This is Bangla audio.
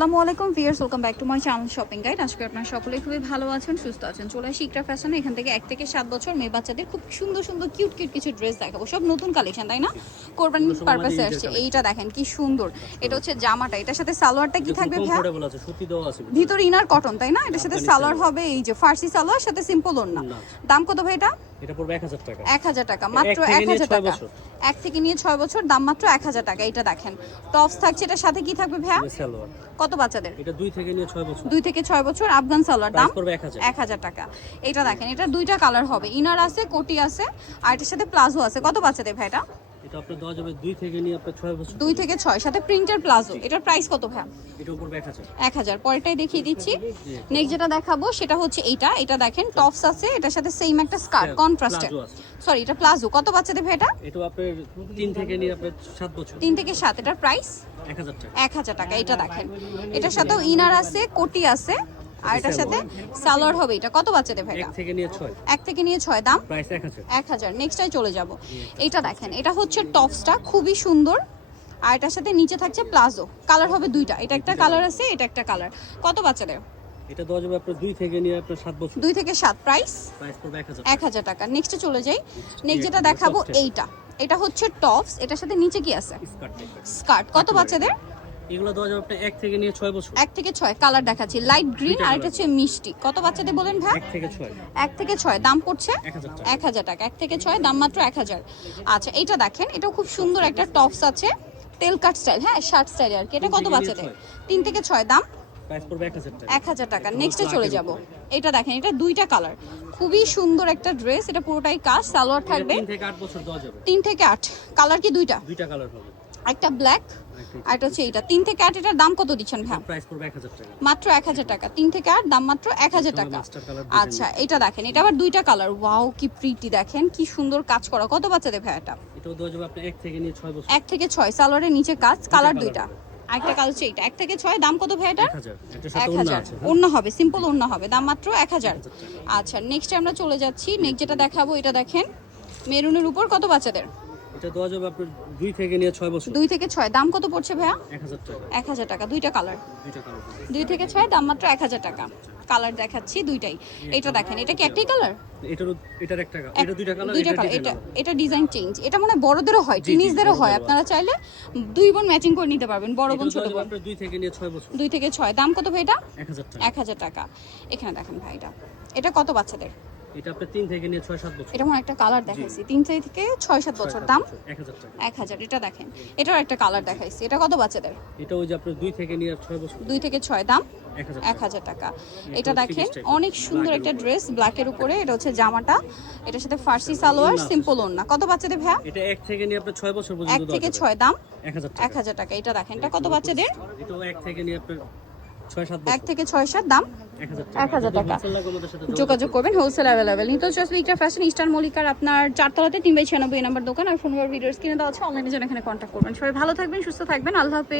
আসসালামু আলাইকুম viewers, welcome back to my channel shopping guide. আজকে আপনারা সকলে খুবই ভালো আছেন, সুস্থ আছেন। চলে আসি ইকরা ফ্যাশনে। এখান থেকে 1 থেকে 7 বছর মেয়ে বাচ্চাদের খুব সুন্দর সুন্দর কিউট কিউট কিছু ড্রেস দেখাবো। সব নতুন কালেকশন, তাই না? কোরবানি পারপাসে আসছে। এইটা দেখেন কি সুন্দর, এটা হচ্ছে জামাটা, এটার সাথে সালোয়ারটা কি থাকবে ভাই? কমফোর্টেবল আছে, সুতি দেওয়া আছে, ভিতরে ইনার কটন, তাই না? এটার সাথে সালোয়ার হবে এই যে ফার্সি সালোয়ার, সাথে সিম্পল ওড়না। দাম কত ভাই এটা? এটা পড়বে 1000 টাকা। 1000 টাকা, মাত্র 1000 টাকা। 1 থেকে নিয়ে 6 বছর, দাম মাত্র 1000 টাকা। এটা দেখেন টপস থাকছে, এটার সাথে কি থাকবে ভাইয়া? সালোয়ার। কত বাচ্চাদের? এটা 2 থেকে নিয়ে 6 বছর। 2 থেকে 6 বছর আফগান সালোয়ার, দাম পড়বে 1000 টাকা। এটা দেখেন, এটা দুইটা কালার হবে, ইনার আছে, কোটি আছে, আর এটার সাথে প্লাজো আছে। কত বাচ্চাদের ভাই এটা? এটা আপনার দেওয়া যাবে 2 থেকে নিয়ে আপনার 6 বছর। 2 থেকে 6, সাথে প্রিন্টার প্লাজো। এটার প্রাইস কত ভাই? এটা পড়বে 1000। 1000। পরেরটাই দেখিয়ে দিচ্ছি। নেক্সট যেটা দেখাবো সেটা হচ্ছে এইটা। এটা দেখেন টপস আছে, এটার সাথে সেম একটা স্কার্ট কন্ট্রাস্টেড। সরি, এটা প্লাজো। কত বাচ্চাদের ভাই এটা? এটা আপনার 3 থেকে নিয়ে আপনার 7 বছর। 3 থেকে 7। এটার প্রাইস 1000 টাকা। 1000 টাকা। এটা দেখেন, এটার সাথেও ইনার আছে, কোটি আছে, আর এটার সাথে সালোয়ার হবে। এটা কত বাচ্চাদের ভাই? 1 থেকে নিয়ে 6। 1 থেকে নিয়ে 6, দাম প্রাইস 1000। 1000। নেক্সটটাই চলে যাব। এইটা দেখেন, এটা হচ্ছে টপসটা, খুবই সুন্দর, আর এটার সাথে নিচে থাকছে প্লাজো। কালার হবে দুইটা, এটা একটা কালার আছে, এটা একটা কালার। কত বাচ্চাদের? এটা দেওয়া যাবে আপনার 2 থেকে নিয়ে আপনার 7 বছর। 2 থেকে 7, প্রাইস পড়বে 1000। 1000 টাকা। নেক্সটে চলে যাই। নেক্সট যেটা দেখাবো এইটা। এটা হচ্ছে টপস, এটার সাথে নিচে কি আছে? স্কার্ট। কত বাচ্চাদের? এগুলো দেওয়া যাবে আপনার 1 থেকে নিয়ে 6 বছর। 1 থেকে 6 কালার দেখাচ্ছি, লাইট গ্রিন, আর এটা হচ্ছে মিষ্টি। কত বাচ্চাদের বলেন ভাই? 1 থেকে 6। 1 থেকে 6, দাম পড়ছে 1000 টাকা। 1 থেকে 6, দাম মাত্র 1000। আচ্ছা, এটা দেখেন, এটা খুব সুন্দর একটা টপস আছে, তেল কাট স্টাইল, হ্যাঁ শার্ট স্টাইল আর কি। এটা কত বাচ্চাদের? 3 থেকে 6, দাম প্রাইস পড়বে 1000 টাকা। 1000 টাকা। নেক্সটে চলে যাব। এটা দেখেন, এটা দুইটা কালার, খুবই সুন্দর একটা ড্রেস। এটা পুরোটাই কাজ, সালোয়ার থাকবে। 3 থেকে 8 বছর দেওয়া যাবে। 3 থেকে 8। কালার কি দুইটা? দুইটা কালার হবে। একটা ব্ল্যাক, আর এটা হচ্ছে এইটা। 3 থেকে 8, এটার দাম কত দিচ্ছেন ভাই? প্রাইস পড়বে 1000 টাকা। মাত্র 1000 টাকা। 3 থেকে 8, দাম মাত্র 1000 টাকা। আচ্ছা, এটা দেখেন, এটা আবার দুইটা কালার। ওয়াও, কি প্রিটি, দেখেন কি সুন্দর কাজ করা। কত বাচ্চাদের ভাই এটা? এটাও দেওয়া যাবে আপনি 1 থেকে নিয়ে 6 বছর। 1 থেকে 6, সালোয়ারের নিচে কাজ, কালার দুইটা। আরেকটা কালার হচ্ছে এইটা। 1 থেকে 6, দাম কত ভাই এটা? 1000। এটার সাথে ওড়না 1000। আছে। ওড়না হবে, সিম্পল ওড়না হবে, দাম মাত্র 1000। আচ্ছা, নেক্সটে আমরা চলে যাচ্ছি। নেক্সট যেটা দেখাবো, এটা দেখেন মেরুনের উপর। কত বাচ্চাদের? এটা দেওয়া যাবে আপনার 2 থেকে নিয়ে 6 বছর। 2 থেকে 6, দাম কত পড়ছে ভাইয়া? 1000 টাকা। 1000 টাকা। দুইটা কালার। দুইটা কালার। 2 থেকে 6, দাম মাত্র 1000 টাকা। কালার দেখাচ্ছি দুইটাই। এটা দেখেন, এটা কি একটাই কালার? এটার একটা এটা দুইটা কালার। দুইটা কালার। এটা ডিজাইন চেঞ্জ। এটা মনে হয় বড়দেরও হয়, টিনেজদেরও হয়। আপনারা চাইলে দুই বোন ম্যাচিং করে নিতে পারবেন, বড় বোন ছোট বোন। আপনার 2 থেকে নিয়ে 6 বছর। 2 থেকে 6, দাম কত ভাই এটা? 1000 টাকা। 1000 টাকা। এখানে দেখেন ভাই, এটা কত বাচ্চাদের? এটা আপনার 3 থেকে নিয়ে 6-7 বছর। এটা মনে একটা কালার দেখাইছি, 3 থেকে 6-7 বছর, দাম 1000 টাকা। 1000। এটা দেখেন, এটাও একটা কালার দেখাইছি। এটা কত বাচ্চাদের? এটা ওই যে আপনার 2 থেকে নিয়ে 6 বছর। 2 থেকে 6, দাম 1000 টাকা। এটা দেখেন, অনেক সুন্দর একটা ড্রেস, ব্ল্যাকের উপরে। এটা হচ্ছে জামাটা, এটার সাথে ফার্সি সালোয়ার, সিম্পল ওড়না। কত বাচ্চাদের ভাইয়া? এটা 1 থেকে নিয়ে আপনার 6 বছর পর্যন্ত। 1 থেকে 6, দাম 1000 টাকা। 1000 টাকা। এটা দেখেন, এটা কত বাচ্চাদের? এটাও 1 থেকে নিয়ে আপনার 6-7 বছর। 1 থেকে 6-7, দাম 1000 টাকা। যোগাযোগ যোগাযোগ করবেন, হোলসেল অ্যাভেলেবেল। নিতে হচ্ছে ইকরা ফ্যাশন, ইস্টার্ন মল্লিকার আপনার 4 তলাতে 3/96 নাম্বার দোকান। আর ফোন নাম্বার ভিডিওস কিনে দেওয়া আছে, অনলাইনে যেন এখানে কন্ট্যাক্ট করবেন। সবাই ভালো থাকবেন, সুস্থ থাকবেন, আল্লাহ হাফেজ।